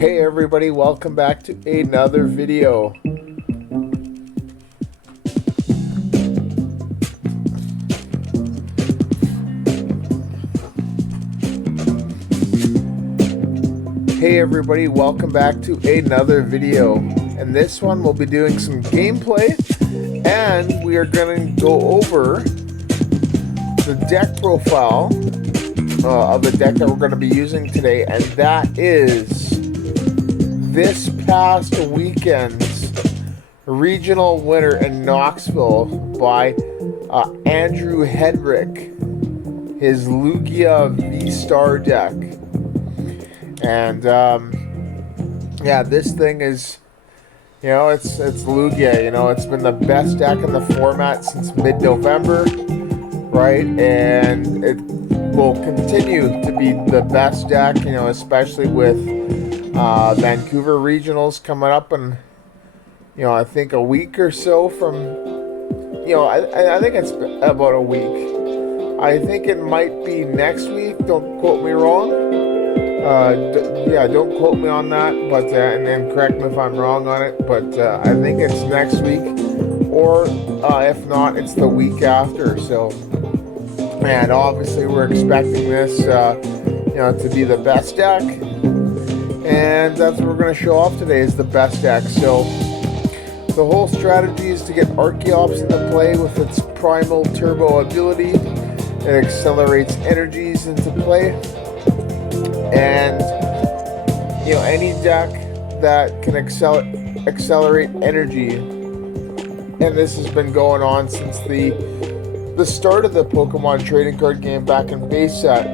Hey everybody, welcome back to another video. Hey everybody, welcome back to another video. And this one we'll be doing some gameplay and we are going to go over the deck profile of the deck that we're going to be using today, and that is this past weekend's regional winner in Knoxville by Andrew Hedrick, his Lugia V-Star deck. And yeah, this thing is, you know, it's Lugia. You know, it's been the best deck in the format since mid-November, right? And it will continue to be the best deck, you know, especially with Vancouver regionals coming up in, you know, I think a week or so from, you know, I think it's about a week. I think it might be next week. Don't quote me wrong. Yeah, don't quote me on that, but and then correct me if I'm wrong on it. But I think it's next week, or if not, it's the week after. So, and obviously we're expecting this, you know, to be the best deck. And that's what we're going to show off today, is the best deck. So the whole strategy is to get Archeops into play with its primal turbo ability. It accelerates energies into play. And, you know, any deck that can accelerate energy, and this has been going on since the start of the Pokemon trading card game back in base set,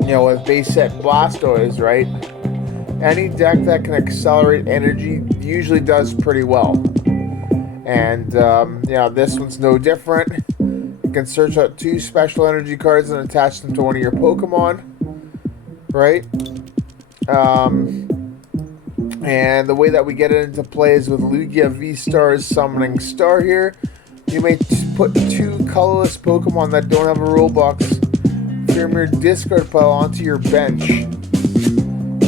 you know, with base set Blastoise, right? Any deck that can accelerate energy usually does pretty well. And, yeah, this one's no different. You can search out 2 special energy cards and attach them to one of your Pokemon, right? And the way that we get it into play is with Lugia VStar's Summoning Star here. You may put 2 colorless Pokemon that don't have a rule box from your discard pile onto your bench.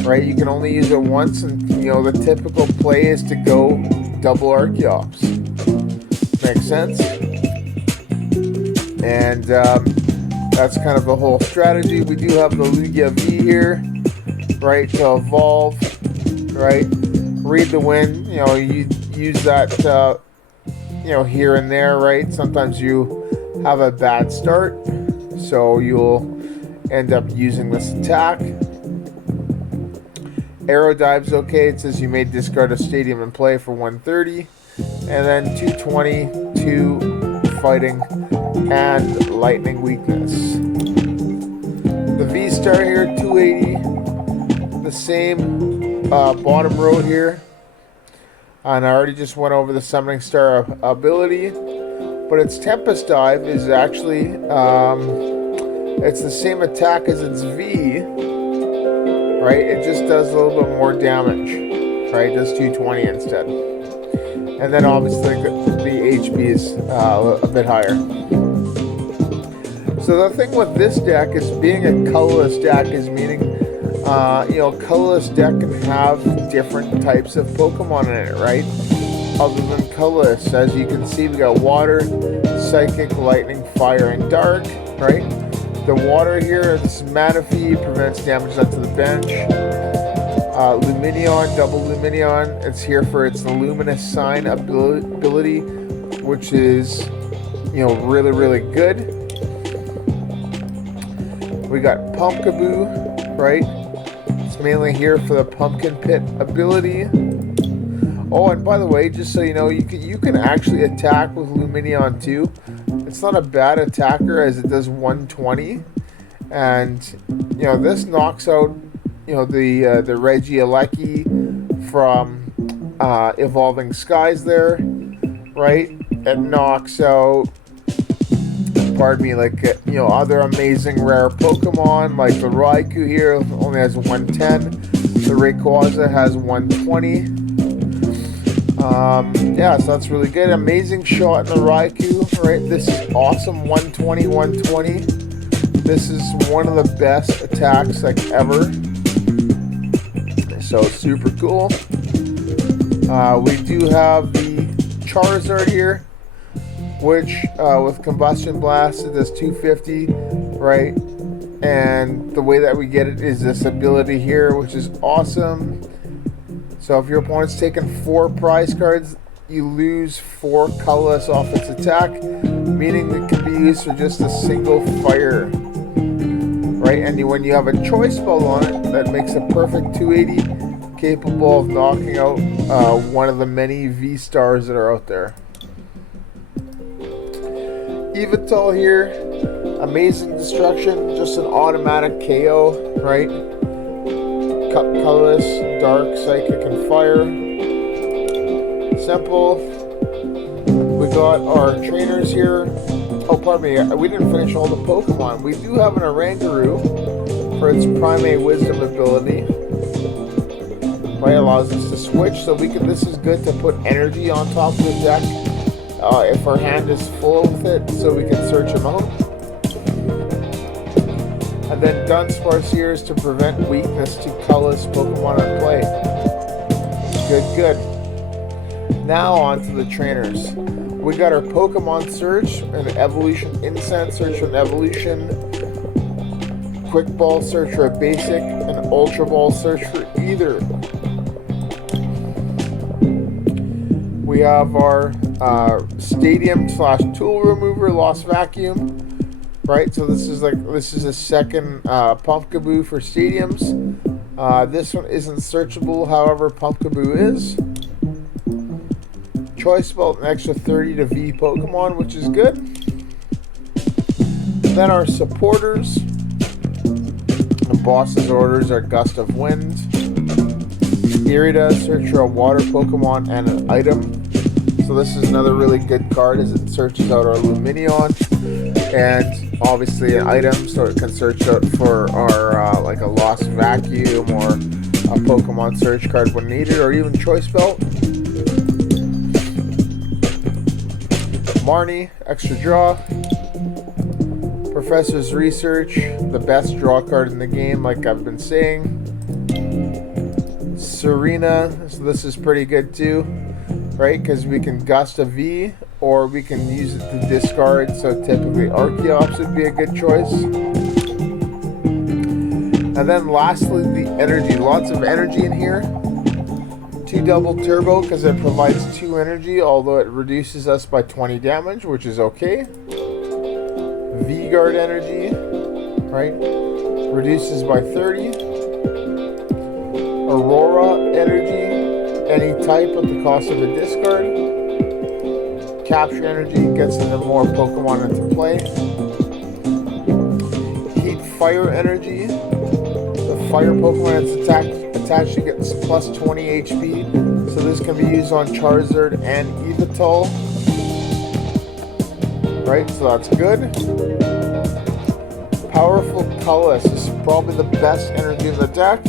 Right, you can only use it once, and you know the typical play is to go double Archeops. Makes sense? And that's kind of the whole strategy. We do have the Lugia V here, right, to evolve, right? Read the wind, you know, you use that, you know, here and there, right? Sometimes you have a bad start, so you'll end up using this attack. Arrow Dive's okay. It says you may discard a stadium and play for 130. And then 220, 2 fighting, and lightning weakness. The V-Star here, 280. The same bottom row here. And I already just went over the Summoning Star ability. But its Tempest Dive is actually, it's the same attack as its V. Right, it just does a little bit more damage, right? It does 220 instead. And then obviously the HP is a bit higher. So the thing with this deck is being a colorless deck is meaning, you know, colorless deck can have different types of Pokemon in it, right? Other than colorless, as you can see, we got water, psychic, lightning, fire, and dark, right? The water here, this Manaphy, prevents damage onto the bench. Lumineon, double Lumineon, it's here for its luminous sign ability, which is, you know, really, really good. We got Pumpkaboo, right? It's mainly here for the Pumpkin Pit ability. Oh, and by the way, just so you know, you can actually attack with Lumineon too. It's not a bad attacker as it does 120, and you know this knocks out, you know, the Regieleki from Evolving Skies there, right? It knocks out, pardon me, like you know, other amazing rare Pokemon like the Raikou here only has 110, the Rayquaza has 120. Yeah, so that's really good. Amazing shot in the Raikou, right? This is awesome. 120, 120. This is one of the best attacks like ever. So super cool. We do have the Charizard here, which with Combustion Blast it does 250, right? And the way that we get it is this ability here, which is awesome. So if your opponent's taking 4 prize cards, you lose 4 colorless off its attack, meaning it can be used for just a single fire, right? And when you have a choice spell on it, that makes a perfect 280, capable of knocking out one of the many V stars that are out there. Yveltal here, amazing destruction, just an automatic KO, right? Colorless, dark, psychic, and fire. Simple. We got our trainers here. Oh, pardon me, we didn't finish all the Pokemon. We do have an Oranguru for its Primate Wisdom ability. Right, allows us to switch, so we can. This is good to put energy on top of the deck if our hand is full with it, so we can search them out. And then Dunsparce here is to prevent weakness to colorless Pokemon on play. Good. Now on to the trainers. We got our Pokemon search, an Evolution Incense search for an Evolution, Quick Ball search for a basic, and Ultra Ball search for either. We have our Stadium/Tool Remover, Lost Vacuum. Right, so this is a second Pumpkaboo for stadiums. This one isn't searchable, however, Pumpkaboo is. Choice Belt, an extra 30 to V Pokemon, which is good. Then our supporters. The boss's orders are Gust of Wind. Irida, search for a water Pokemon and an item. So this is another really good card as it searches out our Lumineon. And obviously an item, so it can search out for our like a Lost Vacuum or a Pokemon search card when needed, or even Choice Belt. Marnie, extra draw. Professor's Research, the best draw card in the game, like I've been saying. Serena, so this is pretty good too, right? Because we can gust a V, or we can use it to discard, so typically Archeops would be a good choice. And then lastly, the energy. Lots of energy in here. 2 double turbo because it provides 2 energy, although it reduces us by 20 damage, which is okay. V-Guard energy, right? Reduces by 30. Aurora energy, any type at the cost of a discard. Capture energy gets into more Pokemon into play. Heat Fire energy. The fire Pokemon it's attached to gets plus 20 HP. So this can be used on Charizard and Yveltal. Right, so that's good. Powerful Colorless. This is probably the best energy in the deck.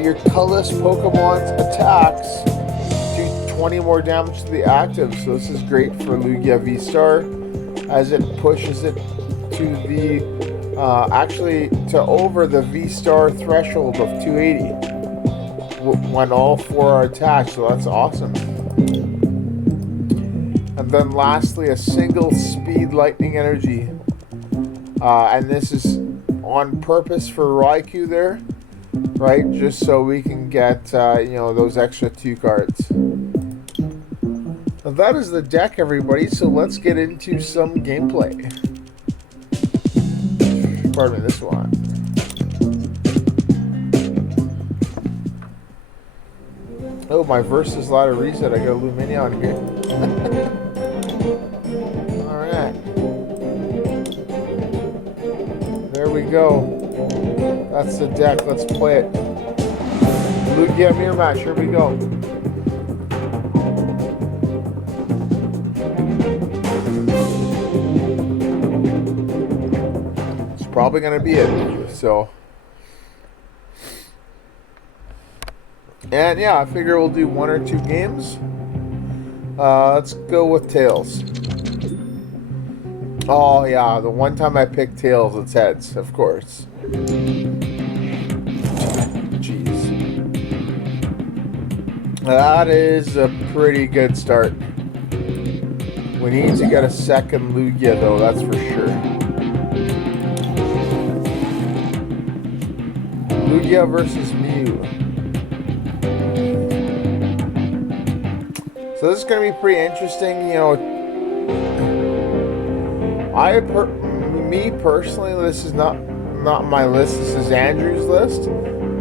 Your colorless Pokemon's attacks do 20 more damage to the active, so this is great for Lugia VStar as it pushes it to the actually to over the VStar threshold of 280 when all 4 are attached, so that's awesome. And then lastly, a single speed lightning energy, and this is on purpose for Raikou there. Right, just so we can get those extra 2 cards. Now that is the deck, everybody, so let's get into some gameplay. Pardon me, this one. Oh, my versus ladder reset. I got a Lumineon here. Alright. There we go. That's the deck. Let's play it. Lugia mirror match. Here we go. It's probably going to be it. So. And yeah, I figure we'll do 1 or 2 games. Let's go with Tails. Oh yeah, the one time I picked Tails, it's heads, of course. Jeez. That is a pretty good start. We need to get a second Lugia though, that's for sure. Lugia versus Mew. So this is going to be pretty interesting, you know. Me personally, this is not my list, this is Andrew's list.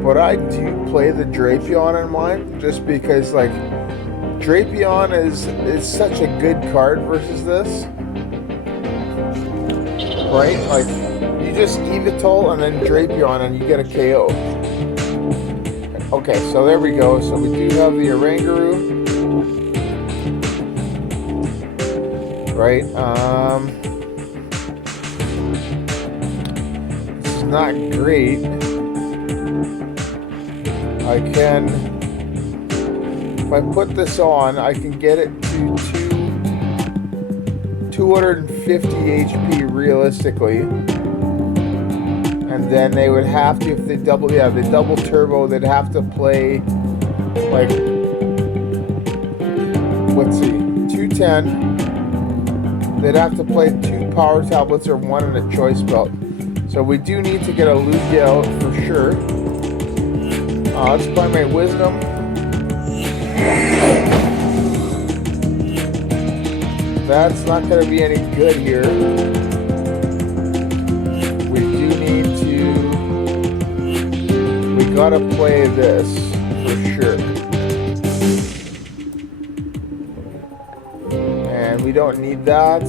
But I do play the Drapion in mine, just because, like, Drapion is such a good card versus this. Right? Like, you just Yveltal and then Drapion and you get a KO. Okay, so there we go. So we do have the Oranguru. Right? This is not great. I can, if I put this on, I can get it to 250 HP realistically. And then they would have to, if they double, yeah, they double turbo, they'd have to play, like, let's see, 210. They'd have to play 2 power tablets or 1 in a choice belt. So we do need to get a Lugia out for sure. Let's play my Wisdom. That's not going to be any good here. We do need to... We gotta play this for sure. And we don't need that.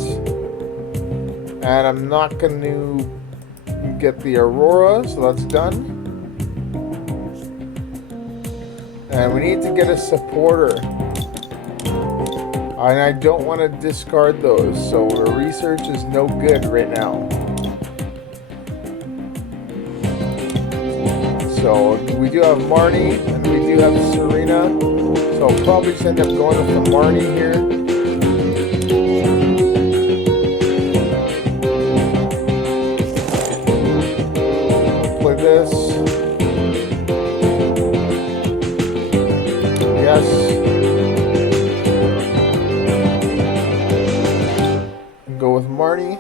And I'm not going to get the Aurora, so that's done. And we need to get a supporter. And I don't want to discard those, so the research is no good right now. So we do have Marnie, and we do have Serena. So I'll probably just end up going with the Marnie here. Play this. Yes. Go with Marnie.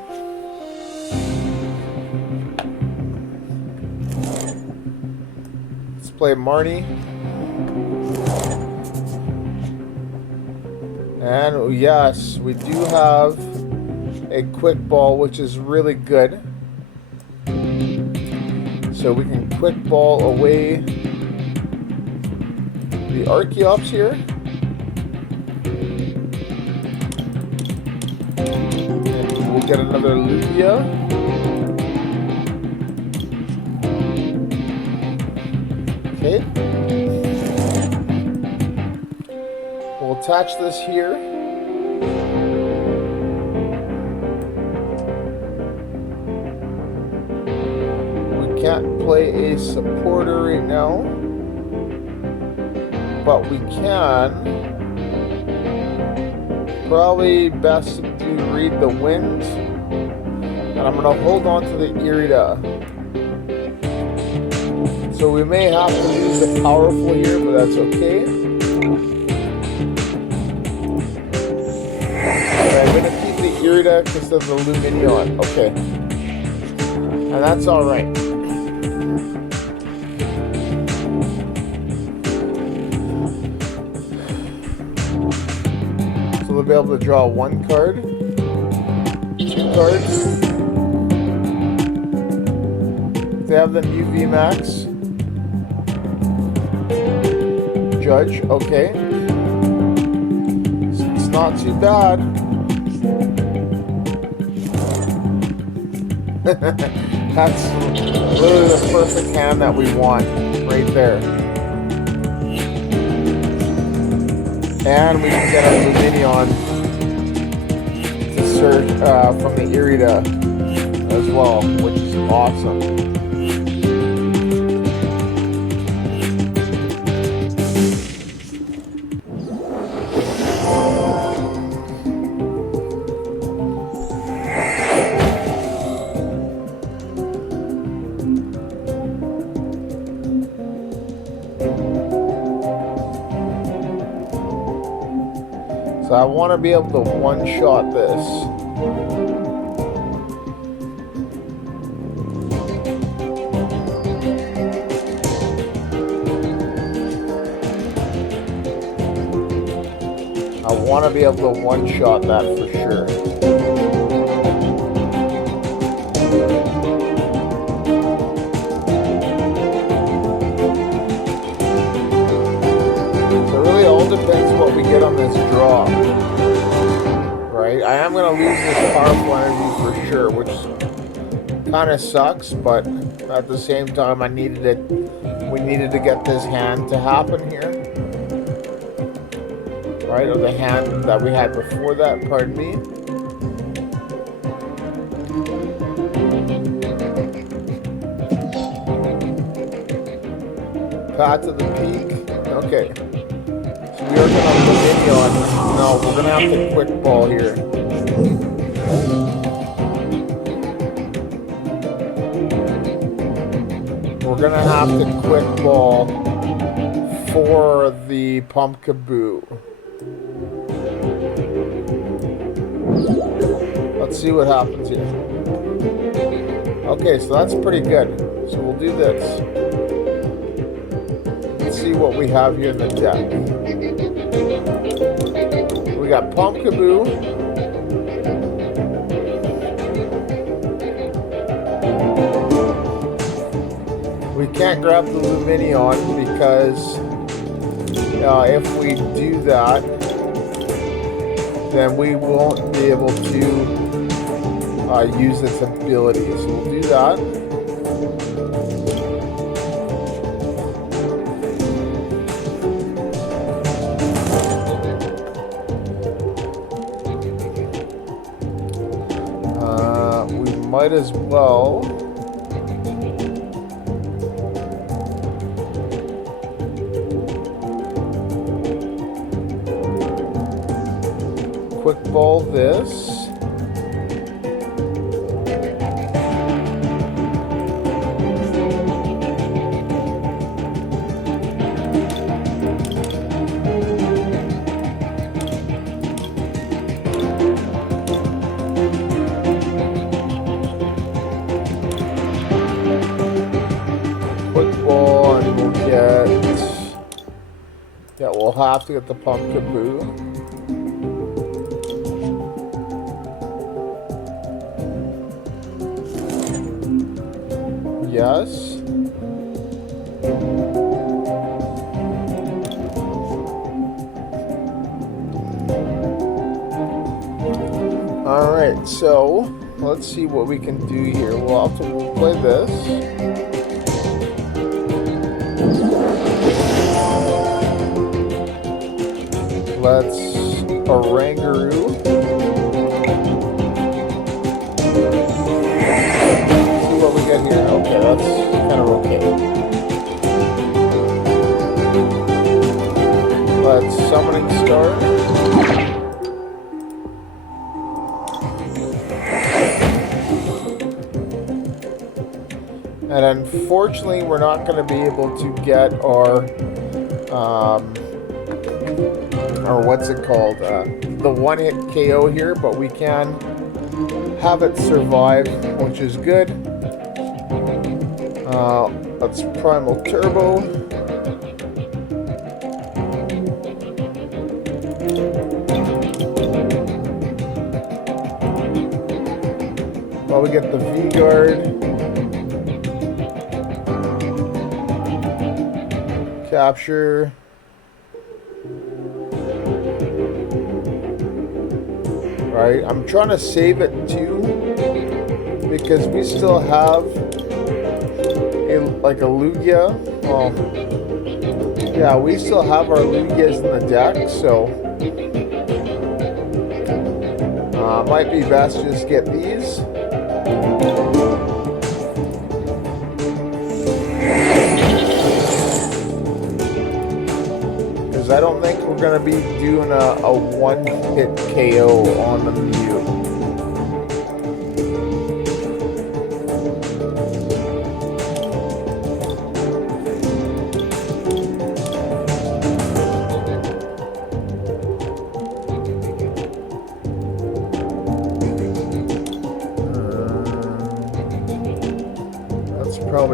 Let's play Marnie. And yes, we do have a quick ball, which is really good. So we can quick ball away the Archeops here. And we'll get another Lugia. Okay. We'll attach this here. We can't play a supporter right now. But we can, probably best to read the wind, and I'm going to hold on to the Irida. So we may have to use the Powerful here, but that's okay. But I'm going to keep the Irida because of the Lumineon. Okay. And that's alright. We'll be able to draw 1 card, 2 cards. They have the UV Max. Judge, okay. It's not too bad. That's really the perfect hand that we want right there. And we can get our Lumineon to search from the Irida as well, which is awesome. So I want to be able to one-shot this. I want to be able to one-shot that for sure. So it really all depends what we get on this draw. Right? I am going to lose this powerful energy for sure, which kind of sucks, but at the same time I needed it. We needed to get this hand to happen here. Right, or the hand that we had before that, pardon me. Path to the peak. Okay. So we are going to Lumineon. No, we're going to have to quick ball here. We're going to have to quick ball for the Pumpkaboo. Let's see what happens here. Okay, so that's pretty good. So we'll do this. Let's see what we have here in the deck. We got Pumpkaboo. We can't grab the Lumineon because if we do that, then we won't be able to use its abilities. So we'll do that. We might as well. Quick ball this. Quick ball, and we'll get. Yeah, we'll have to get the Pumpkaboo. Yes. All right, so let's see what we can do here. We'll have to play this. Let's Oranguru. What we got here? Okay, that's kind of okay. Let's Summoning Star. And unfortunately, we're not going to be able to get our what's it called? The one-hit KO here, but we can have it survive, which is good. Let's Primal Turbo. Well, we get the V-Guard. Capture. Right, I'm trying to save it too, because we still have like a Lugia. Well, yeah, we still have our Lugias in the deck, so might be best to just get these. Because I don't think we're going to be doing a one-hit KO on the Mew.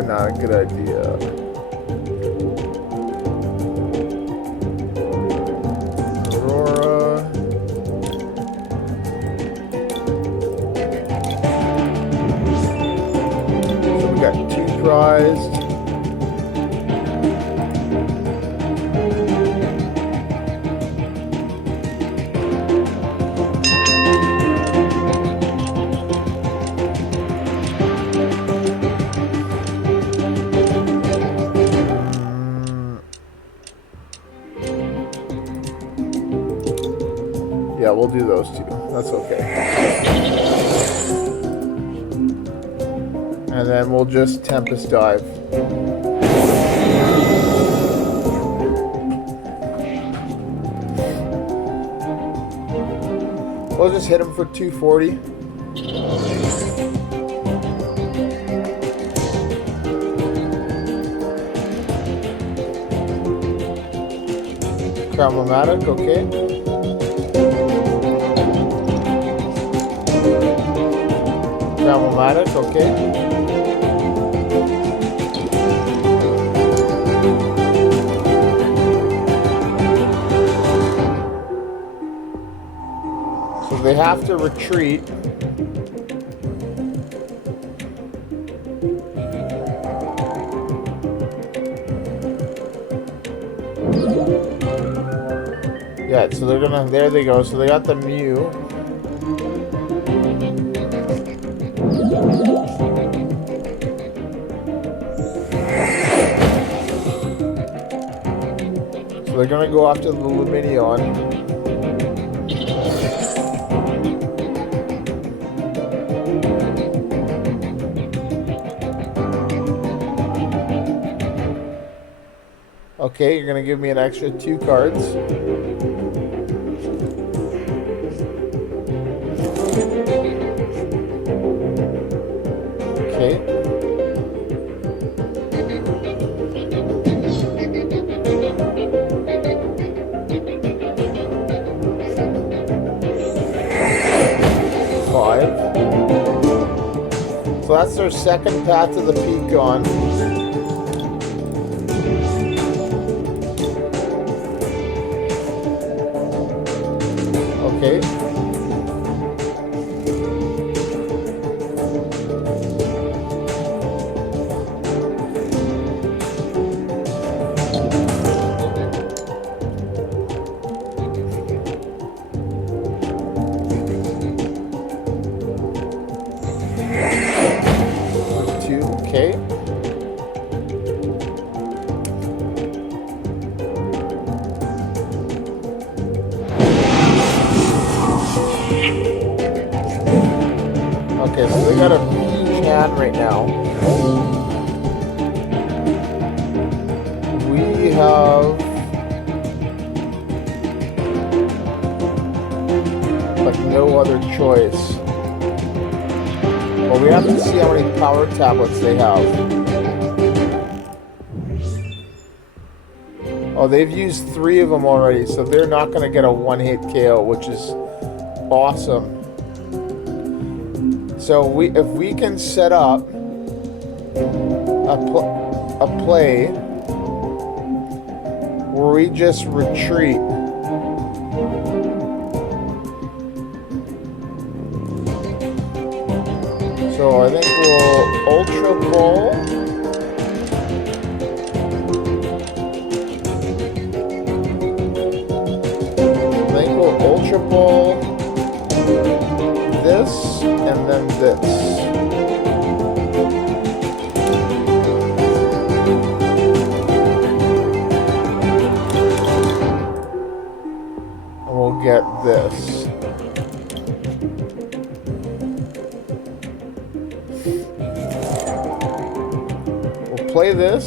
probably not a good idea. Aurora. So we got 2 prized. Yeah, we'll do those 2. That's okay. And then we'll just Tempest Dive. We'll just hit him for 240. Cramomatic, okay. Cramomatic, okay. So they have to retreat. Yeah, so they're gonna, there they go. So they got the Mew. So they're gonna go after the Lumineon. Okay, you're gonna give me an extra 2 cards. Okay. Five. So that's their second path to the peak on. Okay. Okay. Okay, so they got a huge hand right now. We have like no other choice. Well, we have to see how many power tablets they have. Oh, they've used 3 of them already, so they're not going to get a 1-hit KO, which is awesome. So if we can set up a play where we just retreat. So I think we'll Ultra Ball. I think we'll Ultra Ball this and then this. And we'll get this. Play this.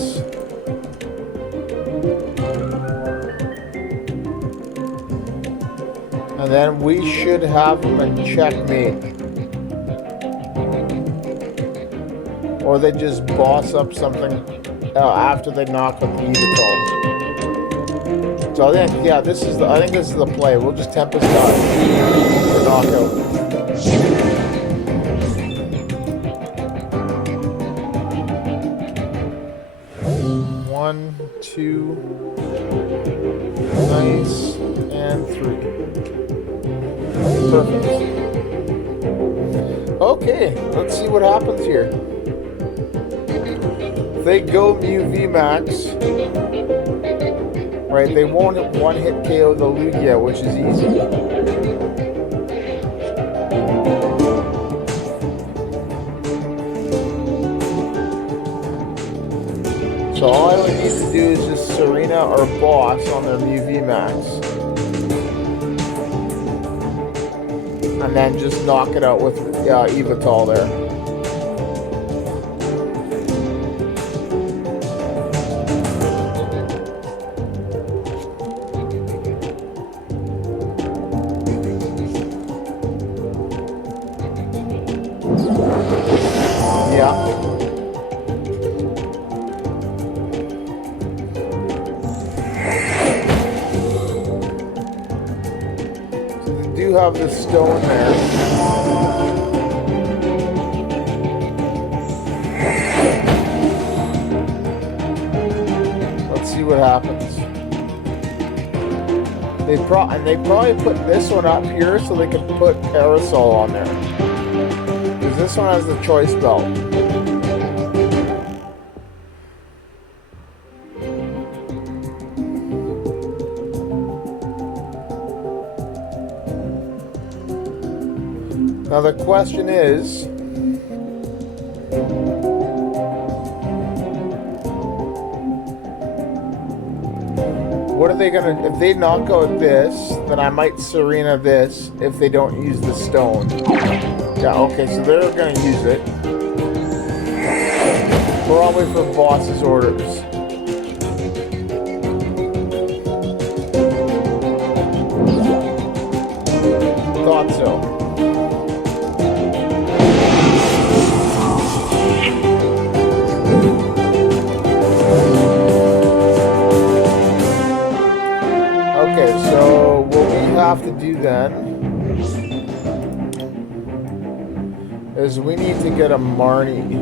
And then we should have them in checkmate. Or they just boss up something after they knock up the Yveltal. So I think, yeah, I think this is the play. We'll just Tempest Dive for knockout. 1, 2, nice, and 3. Perfect. Okay, let's see what happens here. If they go Mew VMAX, right, they won't one-hit KO the Lugia, which is easy. So all I would need to do is just Serena or Boss on their Mew VMAX. And then just knock it out with Yveltal there. Yeah. Have the stone there. Let's see what happens. They probably put this one up here so they can put Parasol on there. Because this one has the choice belt. Now the question is, what are they gonna, if they knock out this, then I might Serena this if they don't use the stone. Yeah, okay, so they're gonna use it. Probably for boss's orders. Thought so. Okay, so what we have to do then is we need to get a Marnie.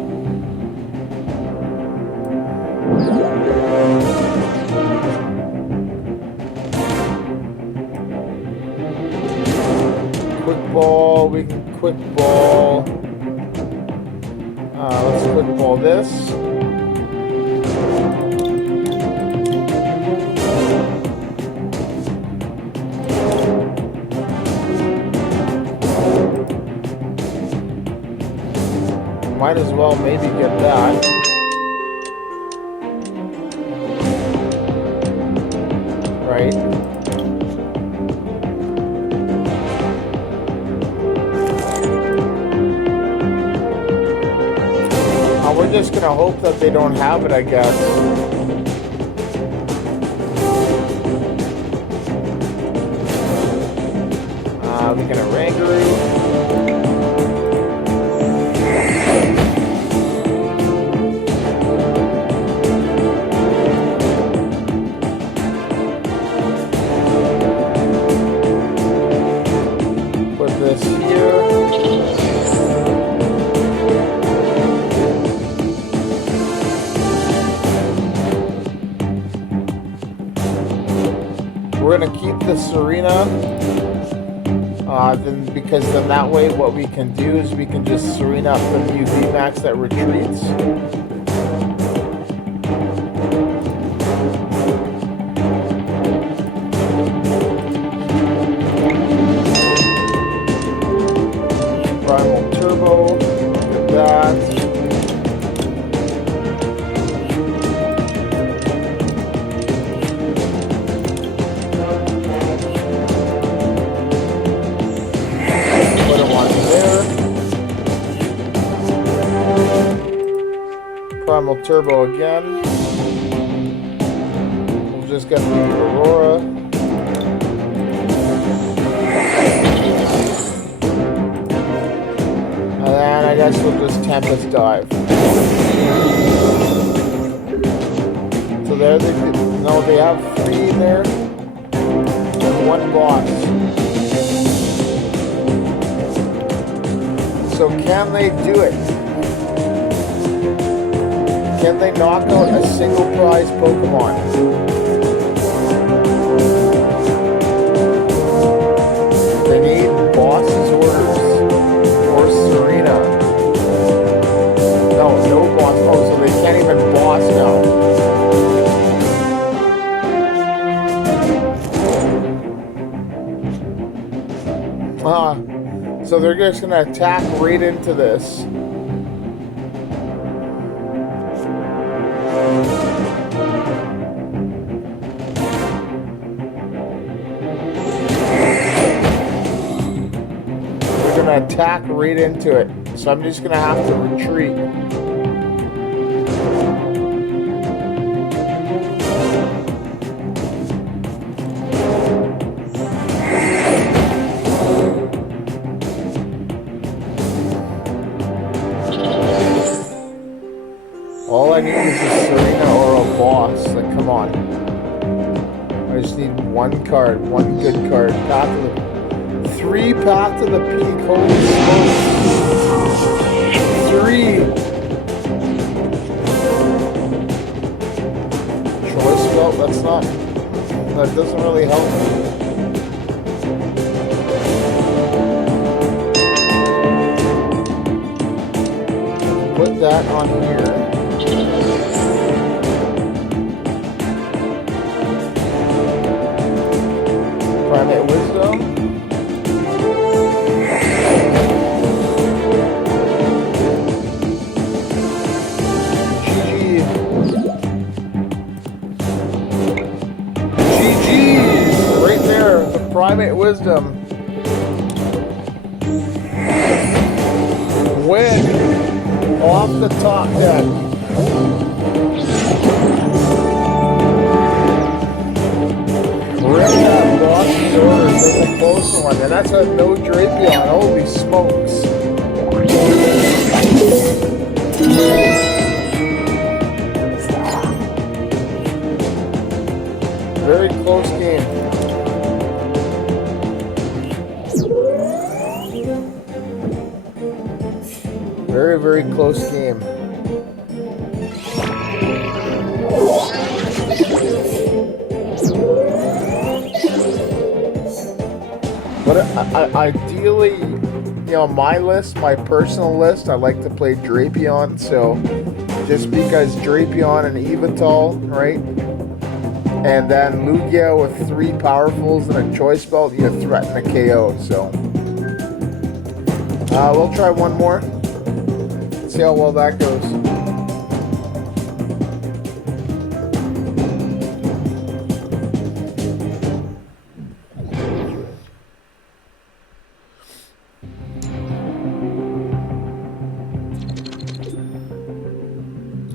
Quick ball, we can quick ball. Let's quick ball this. Might as well maybe get that. Right. We're just gonna hope that they don't have it, I guess. We get a Oranguru. We're gonna keep the Serena, because then that way what we can do is we can just Serena up the Mew VMAX that retreats. Primal Turbo, get that. Primal Turbo again. We'll just get the Aurora. And then I guess we'll just Tempest Dive. So there they no, they have 3 there. And 1 boss. So can they do it? Can they knock out a single prize Pokemon? They need boss's orders or Serena. No boss. Oh, so they can't even boss now. So they're just gonna attack right into this. They're gonna attack right into it. So I'm just gonna have to retreat. All I need is a Serena or a boss. Like, come on. I just need one card, one good card. Path to the 3 Path to the Peak. Holy smokes. 3. Choice belt. That's not. That doesn't really help me. Put that on here. Primate Wisdom. GG. Right there, the Primate Wisdom. Win. Off the top deck. Rip that boss's orders. That's a close one. And that's a no Drapion. Holy smokes. Very close game. Very, very close game. But ideally, you know, my list, my personal list, I like to play Drapion. So just because Drapion and Yveltal, right? And then Lugia with 3 powerfuls and a choice belt, you threaten a KO. So we'll try one more. See how well that goes.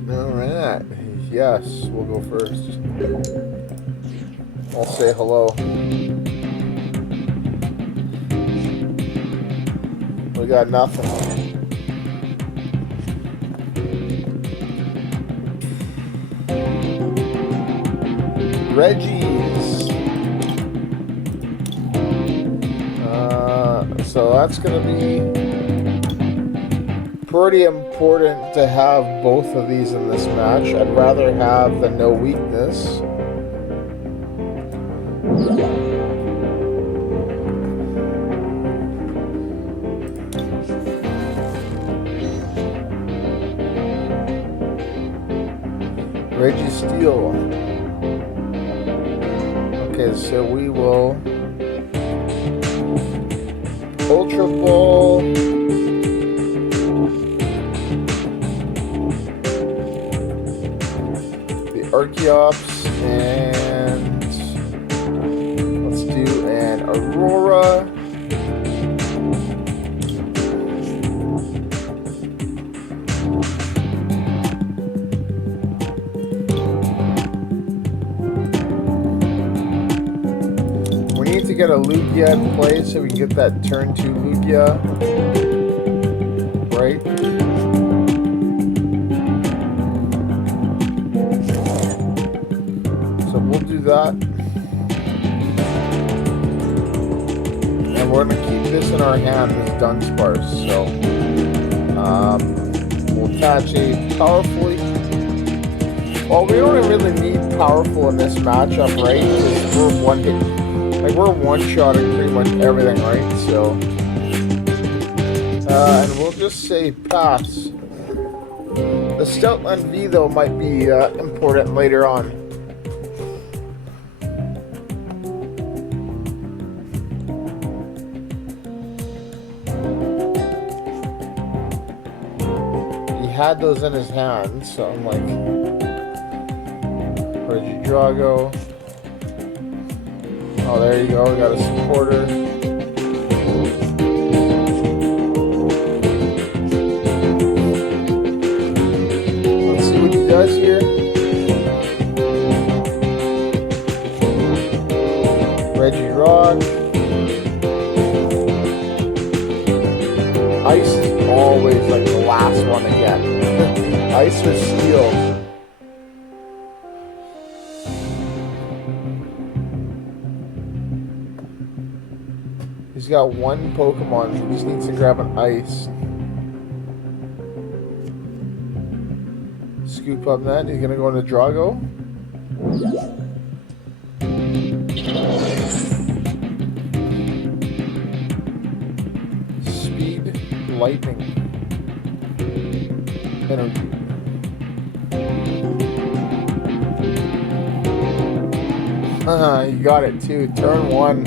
Alright. Yes, we'll go first. I'll say hello. We got nothing. Reggie's. So that's going to be pretty important to have both of these in this match. I'd rather have the no weakness. Reggie Steele. Okay, so we will Ultra Ball. The Archeops, and let's do an Aurora. To get a Lugia in play so we can get that turn 2 Lugia, right? So we'll do that. And we're going to keep this in our hand, this Dunsparce. So we'll attach a Powerful Well, we don't really need powerful in this matchup, right? Because we're one-shotting pretty much everything, right? So, and we'll just say pass. The Stoutland V though might be important later on. He had those in his hand, so I'm like, Drago. Oh, there you go. We got a supporter. Let's see what he does here. Regirock. Ice is always like the last one to get. Ice or steel. He's got one Pokemon, so he just needs to grab an ice. Scoop up that, he's gonna go into Drago. Speed, lightning, energy. You got it too, turn one.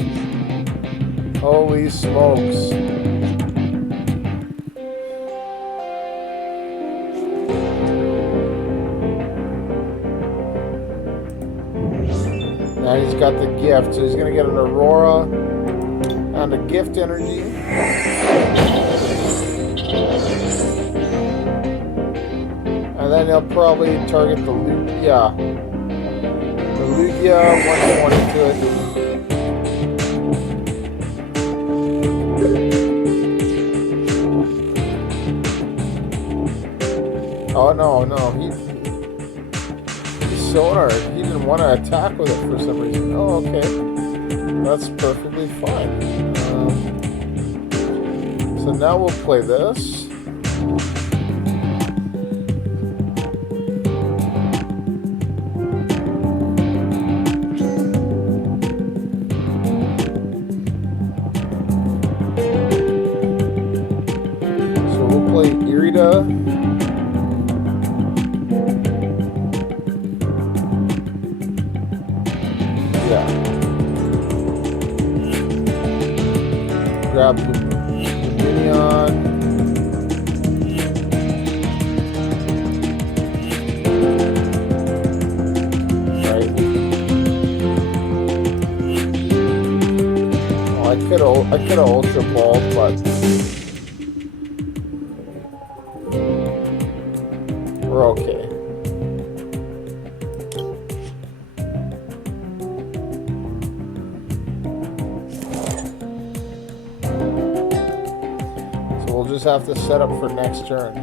Holy smokes. Now he's got the gift, so he's going to get an Aurora and a gift energy. And then he'll probably target the Lugia. The Lugia 120 to it. Oh no, he's sonar. He didn't want to attack with it for some reason. Oh, okay. That's perfectly fine. So now we'll play this. So we'll play Irida. Grab Lumineon. Right. Oh, I could have Ultra Ball, but we're okay. We'll just have to set up for next turn.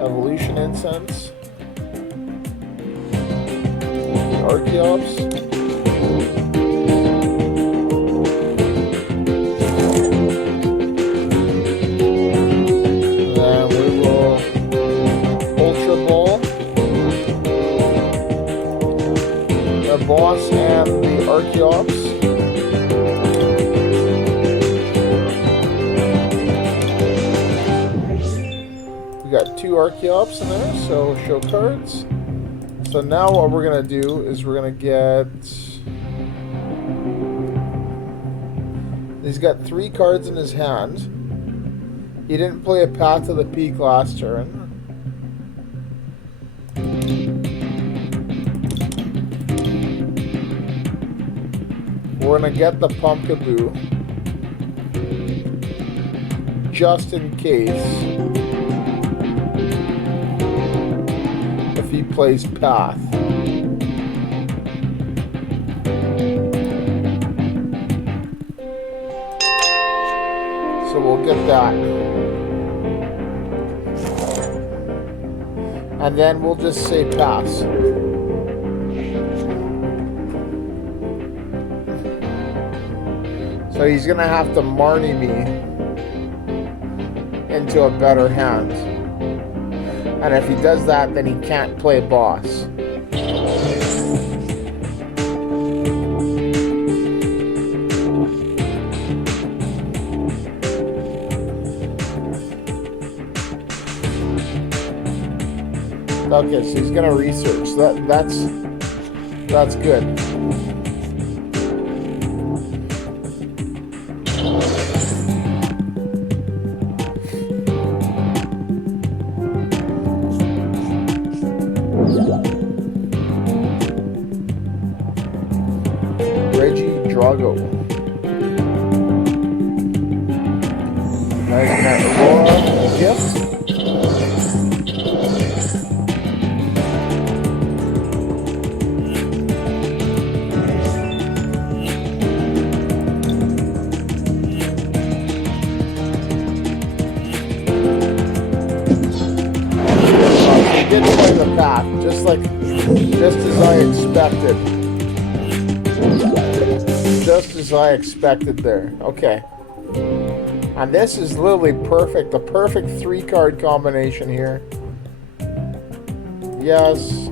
Evolution Incense. Archeops. And then we will Ultra Ball. The boss and the Archeops. We got two Archeops in there, so show cards. So now what we're going to do is we're going to get... He's got 3 cards in his hand. He didn't play a Path to the Peak last turn. We're going to get the Pumpkaboo. Just in case. If he plays Path. So we'll get that. And then we'll just say pass. So he's going to have to Marnie me into a better hand. And if he does that, then he can't play boss. Okay, so he's gonna research. That's good. Drago. Nice man. Aurora gift. He did play the path, just as I expected. Just as I expected there. Okay. And this is literally perfect. The perfect 3-card combination here. Yes.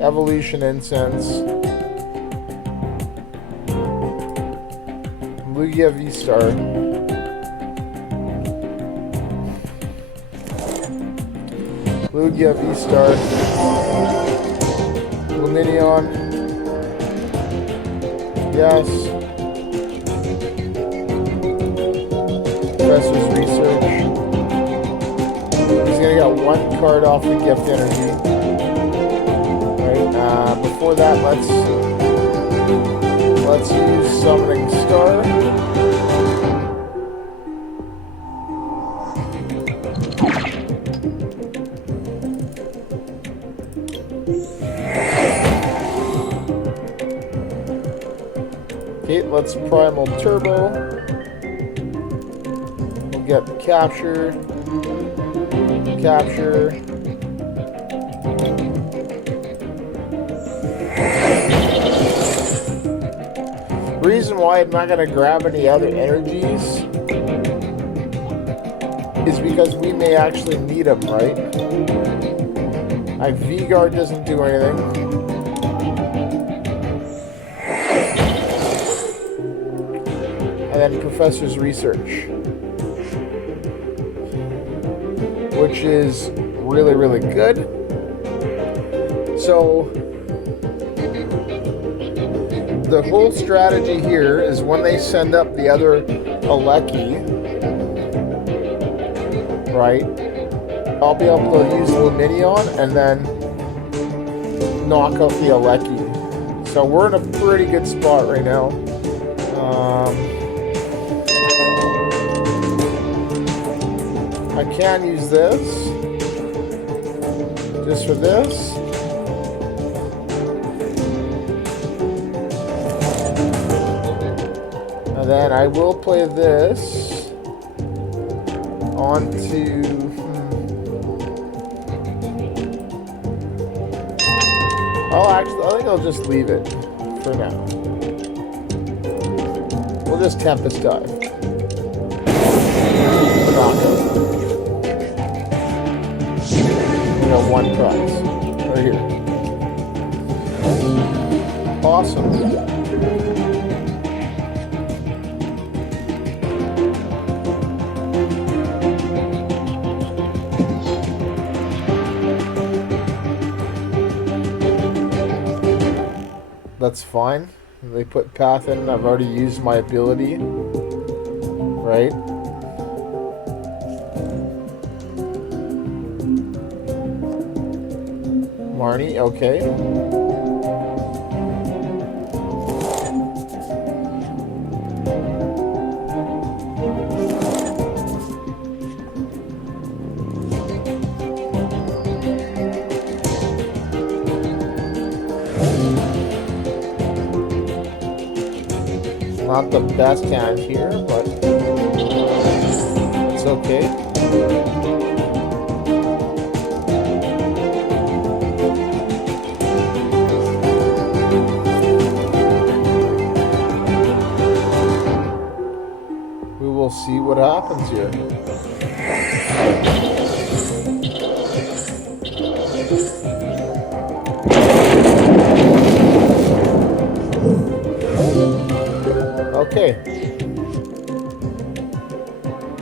Evolution Incense. Lugia VStar. Lugia VStar. Lumineon. Yes. Professor's Research. He's gonna get 1 card off the gift energy. Right. Before that, let's use Summoning Star. Okay, let's Primal Turbo. We'll get Capture. Capture. Reason why I'm not going to grab any other energies is because we may actually need them, right? Like V-Guard doesn't do anything. And then Professor's Research, which is really, really good. So the whole strategy here is when they send up the other Aleki, right, I'll be able to use Lumineon and then knock out the Aleki. So we're in a pretty good spot right now. I can use this, just for this. And then I will play this onto... I think I'll just leave it for now. We'll just Tempest Dive. You know, 1 prize right here. Awesome. That's fine. They put path in. I've already used my ability. Right? Marnie, okay. Not the best hand here, but it's okay. We will see what happens here. Okay.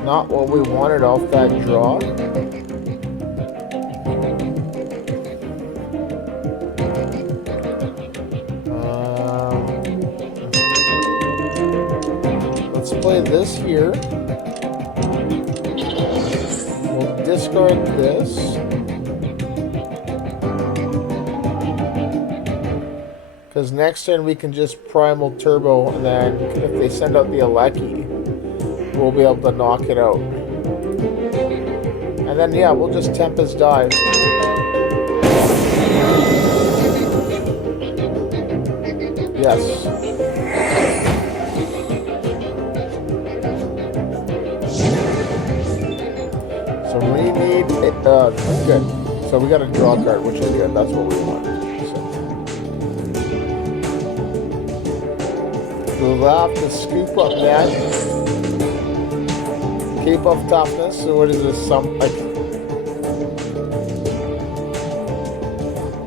Not what we wanted off that draw. Let's play this here. We'll discard this. Because next turn we can just primal turbo, and then if they send out the Alecki, we'll be able to knock it out. And then, yeah, we'll just Tempest Dive. Yes. So we need it. Good. So we got a draw card, which is good. That's what we want. So we'll have to scoop up that. Cape of Toughness. So what is this?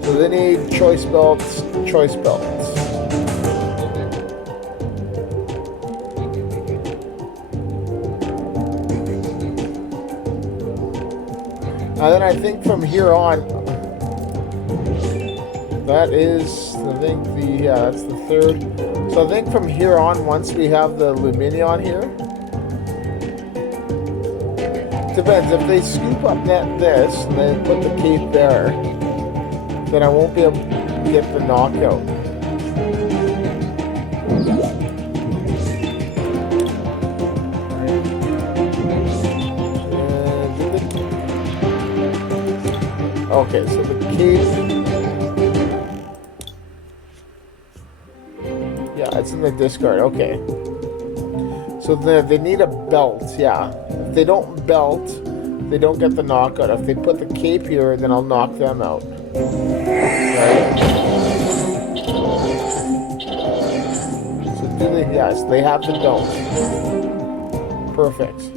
So they need choice belts. Choice belts. And then I think from here on, that is, I think that's the third. So I think from here on, once we have the Lumineon here, depends. If they scoop up this and then put the cape there, then I won't be able to get the knockout. Okay, so the cape. Yeah, it's in the discard. Okay. So they need a belt. Yeah. If they don't belt, they don't get the knockout. If they put the cape here, then I'll knock them out. Right. So do they? Yes, they have the belt. Perfect.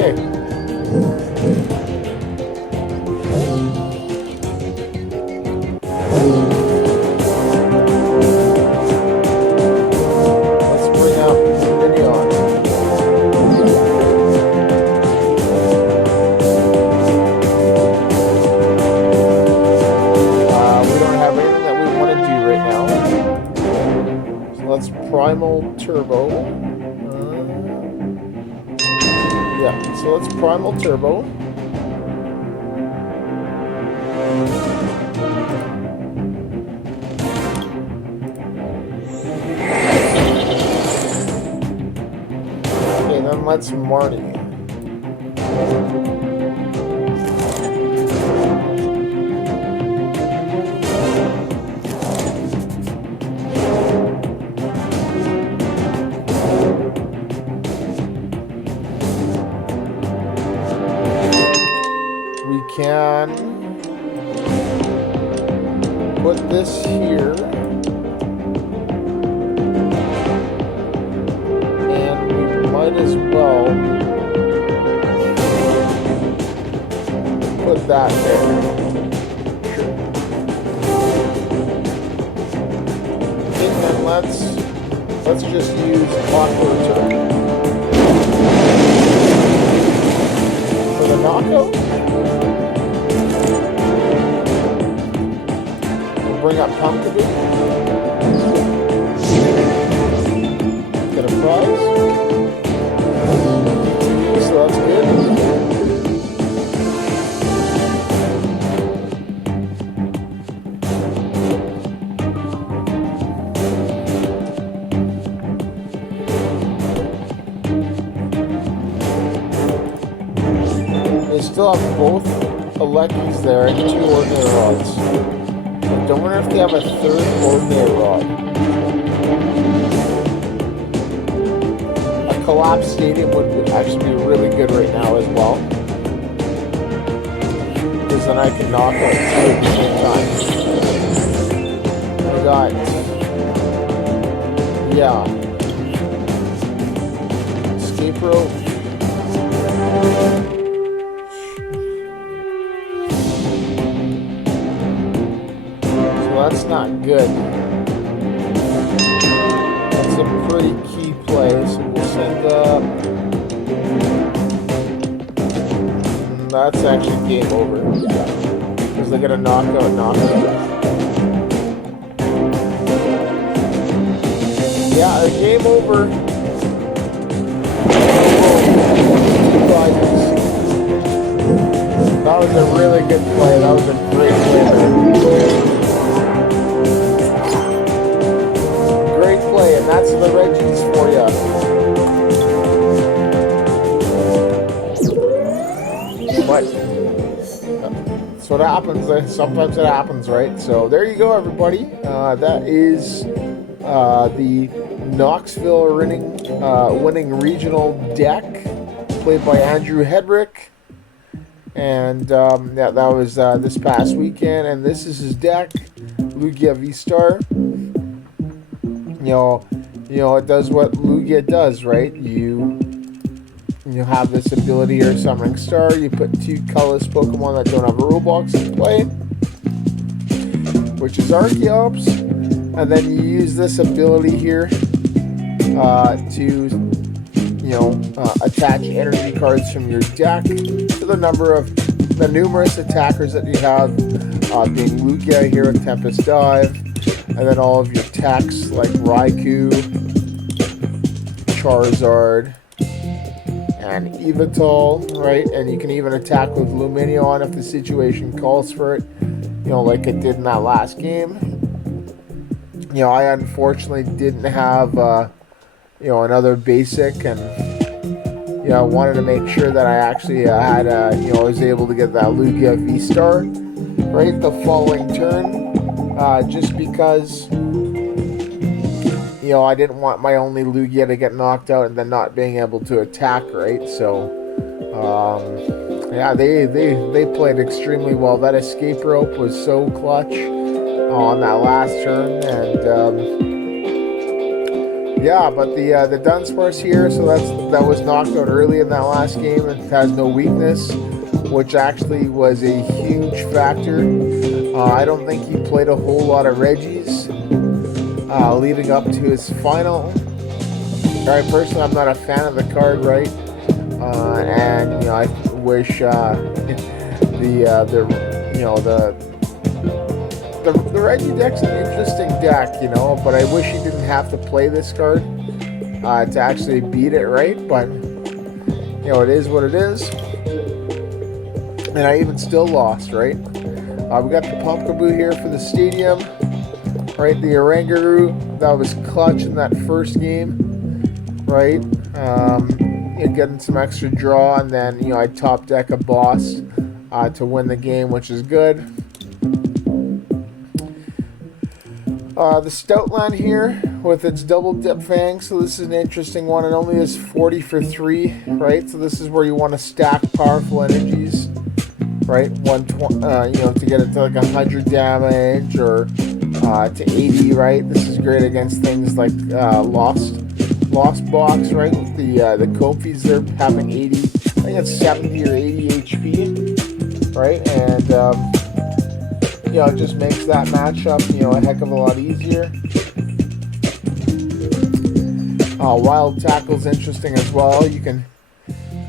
Okay. Let's bring out Lumineon. We don't have anything that we want to do right now. So let's primal turbo. Yeah, so let's primal turbo. Okay, then let's Marnie. Can put this here, and we might as well put that there. Okay, then let's just use Clockwork for the knockout. Bring up Pumpkaboo. Get a prize. So that's good. They still have both Aleckis there and 2 ordinary rods. I don't wonder if they have a 3rd ordinary rod. A collapsed stadium would actually be really good right now as well. Because then I can knock out 2 at the same time. We got... Yeah. Escape rope. that's not good. That's a pretty key play. So we'll send up. That's actually game over. Because they're going to knock out. Yeah, game over. That was a really good play. That was a great play there. Great play, and that's the Reggies for you. But that's what happens. Sometimes it happens, right? So there you go, everybody. That is the Knoxville winning regional deck, played by Andrew Hedrick. And that was this past weekend, and this is his deck, Lugia VStar. You know, it does what Lugia does, right? You have this ability here, Summoning Star. You put 2 colorless Pokemon that don't have a rule box in play, which is Archeops, and then you use this ability here to attach energy cards from your deck to the numerous attackers that you have, being Lugia here with Tempest Dive, and then all of your techs like Raikou, Charizard, and Yveltal, right? And you can even attack with Lumineon if the situation calls for it, like it did in that last game. I unfortunately didn't have another basic, and I wanted to make sure that I actually had I was able to get that Lugia VStar right the following turn, just because I didn't want my only Lugia to get knocked out and then not being able to attack, right? So yeah, they played extremely well. That escape rope was so clutch on that last turn, and yeah, but the Dunsparce here, so that was knocked out early in that last game. It has no weakness, which actually was a huge factor. I don't think he played a whole lot of Reggies leading up to his final. Alright, personally, I'm not a fan of the card, right? And I wish the Reggie deck's an interesting deck, but I wish he didn't have to play this card to actually beat it, right? But it is what it is, and I even still lost, right? We got the Pumpkaboo here for the stadium, right? The Oranguru, that was clutch in that first game, right? Getting some extra draw, and then I top deck a boss to win the game, which is good. The Stoutland here with its double dip fang, so this is an interesting one. It only is 40 for 3, right? So this is where you want to stack powerful energies, right? 120, to get it to like 100 damage or to 80, right? This is great against things like Lost Box, right? With the Kofi's, they're having 80, I think it's 70 or 80 HP, right? And it just makes that matchup, a heck of a lot easier. Wild Tackle's interesting as well. You can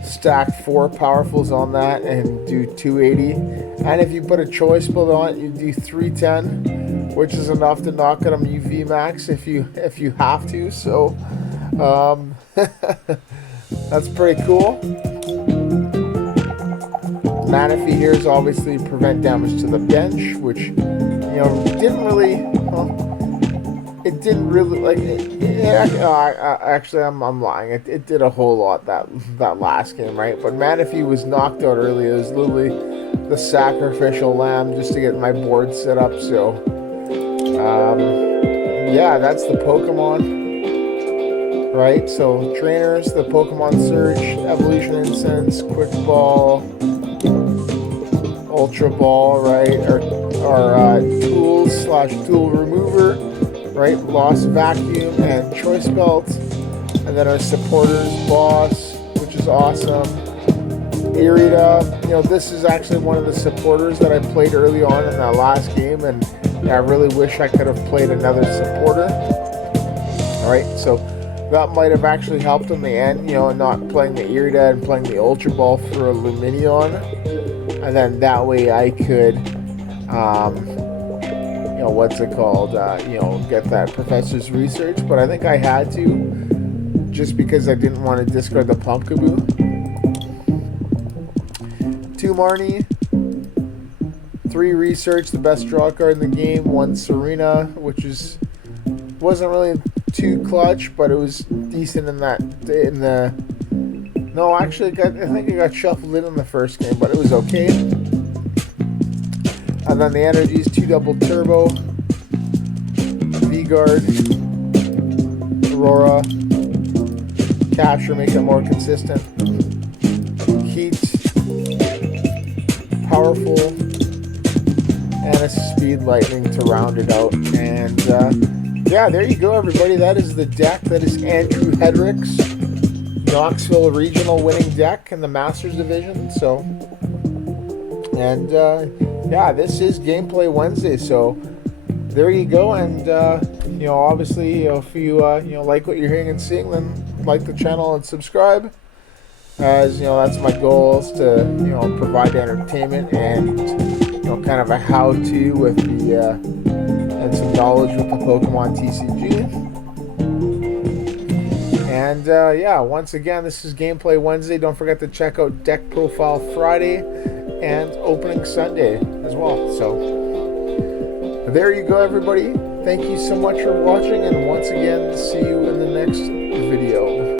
stack 4 powerfuls on that and do 280. And if you put a choice build on it, you do 310, which is enough to knock out him UV max if you have to. So that's pretty cool. Manaphy here is obviously prevent damage to the bench, which didn't really. It didn't really like. Actually, I'm lying. It did a whole lot that last game, right? But Manaphy was knocked out early. It was literally the sacrificial lamb just to get my board set up. So, yeah, that's the Pokemon. Right, so trainers, the Pokemon Search, Evolution Incense, Quick Ball, Ultra Ball, right, our tools / tool remover, right, Lost Vacuum and Choice Belt, and then our supporters, Boss, which is awesome, Irida. This is actually one of the supporters that I played early on in that last game, and I really wish I could have played another supporter. Alright, so that might have actually helped in the end, you know, not playing the Irida and playing the Ultra Ball for a Lumineon. And then that way I could, you know, what's it called, you know, get that Professor's Research. But I think I had to, just because I didn't want to discard the Pumpkaboo. 2 Marnie, 3 Research, the best draw card in the game, 1 Serena, which wasn't really too clutch, but it was decent in that, no, actually, I think it got shuffled in the first game, but it was okay. And then the energies, 2 double turbo, V-Guard, Aurora, capture, make it more consistent, heat, powerful, and a speed lightning to round it out. And yeah, there you go, everybody. That is the deck. That is Andrew Hedrick's Knoxville regional winning deck in the Masters division. So, and yeah, this is Gameplay Wednesday. So there you go. And you know, obviously, if you you know, like what you're hearing and seeing, then like the channel and subscribe. As you know, that's my goal, is to, you know, provide entertainment and, you know, kind of a how-to with the and some knowledge with the Pokemon TCG. And yeah, once again, this is Gameplay Wednesday. Don't forget to check out Deck Profile Friday and Opening Sunday as well. So there you go, everybody. Thank you so much for watching, and once again, see you in the next video.